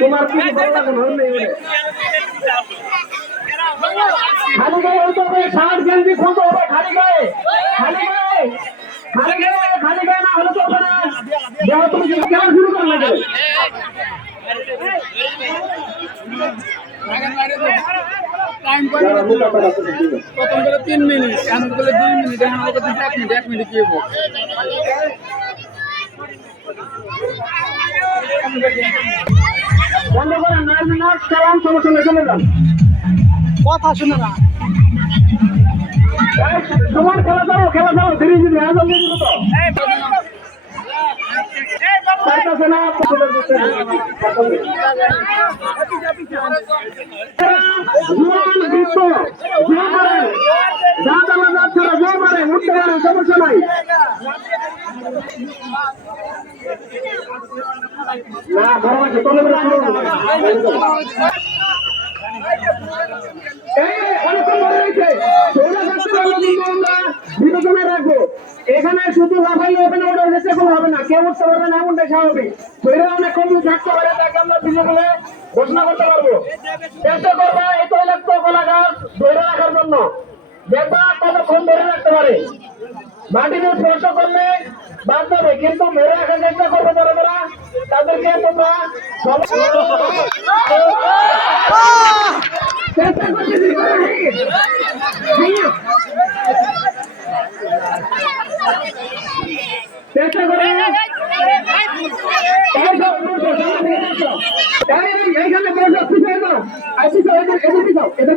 তোমার কি ভালো লাগে? না? নেই খালি গায়ে হইতে হবে শার্ট গেঞ্জি খুলতে হবে খালি গায়ে। খালি গায়ে। খালি গায়ে খালি গায়ে না হলে তো হবে না। দেহ তুমি কি খেলা শুরু করলে টাইম প্রথম করে তিন মিনিট এখন করে দুই মিনিট এখন এক মিনিট এক মিনিট কি হব বন্ধ করেন না না চালান সমস্যা নেই চলে যান কথা শুনে না তোমার খেলা চাও খেলা চাও ধীরে ধীরে দিয়ে দিবো তো সমস্যা নাই। বিবেচনায় রাখব এখানে শুধু লাফাই ওখানে ওটা উঠেছে কোনো হবে না কেউ উঠতে পারবে না এমনটাই স্বাভাবিক শরীরে অনেকক্ষণ যদি থাকতে পারে তাকে আমরা বিবেচনা ঘোষণা করতে পারব চেষ্টা করবা এই তৈলাক্ত কলাগাছ রাখার জন্য দেখবা কতক্ষণ ধরে রাখতে পারে মাটিতে স্পর্শ করলে বাদ যাবে কিন্তু মেরে রাখার চেষ্টা করবে যারা যারা তাদেরকে তোমরা চেষ্টা চেষ্টা করে এইখানে বসো পিছিয়ে পিছাও এদের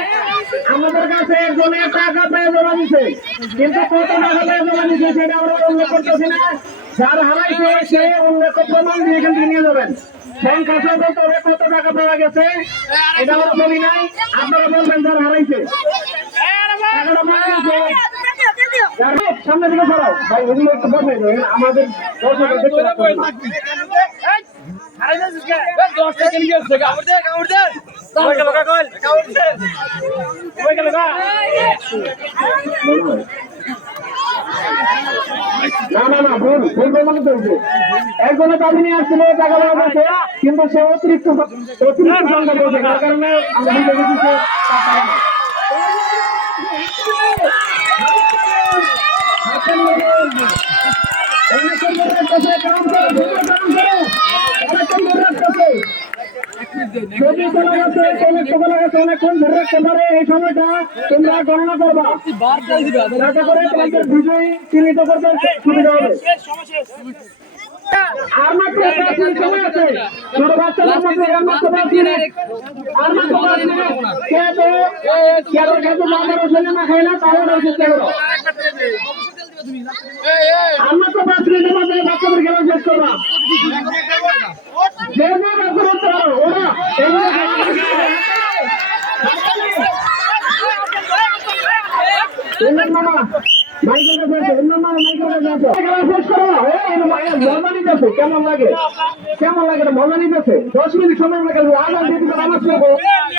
আমাদের কাছে একজনে টাকা পেয়ে জমা দিছে। কিন্তু কত টাকা পেয়ে জমা দিছে, সেটা আমরা উল্লেখ করতেছি না। যার হারাইছে সে উল্লেখ প্রমাণ দিয়ে এখান থেকে নিয়ে যাবেন। আমাদের না না না ভুল ভুল প্রমাণ করেছে। একজনে দাবি নিয়ে আসছিল টাকা গেছে কিন্তু সে অতিরিক্ত অতিরিক্ত সংখ্যা কারণে আমরা কাম করে, কাম করে। অনেকক্ষণ ধরে রাখতেছে। যদি কোনো গাছে, কোনো কোনো গাছে অনেকক্ষণ ধরে রাখতে পারে, এই সময়টা তোমরা গণনা করবা বার চাই দিবা যাতে করে তোমাদের বিজয়ী চিহ্নিত করতে সুবিধা হবে আর মাত্র পাঁচ মিনিট সময় আছে ছোট বাচ্চাদের মধ্যে আর মাত্র পাঁচ মিনিট আর মাত্র পাঁচ মিনিট কে তো কে তো কে তো মামার ওষুধে না খাই না তাহলে ওষুধ কে করো আর মাত্র পাঁচ মিনিটের মধ্যে বাচ্চাদের খেলা শেষ করবা কেমন লাগে কেমন লাগে মজা নিতেছে দশ মিনিট সময় লাগে আমার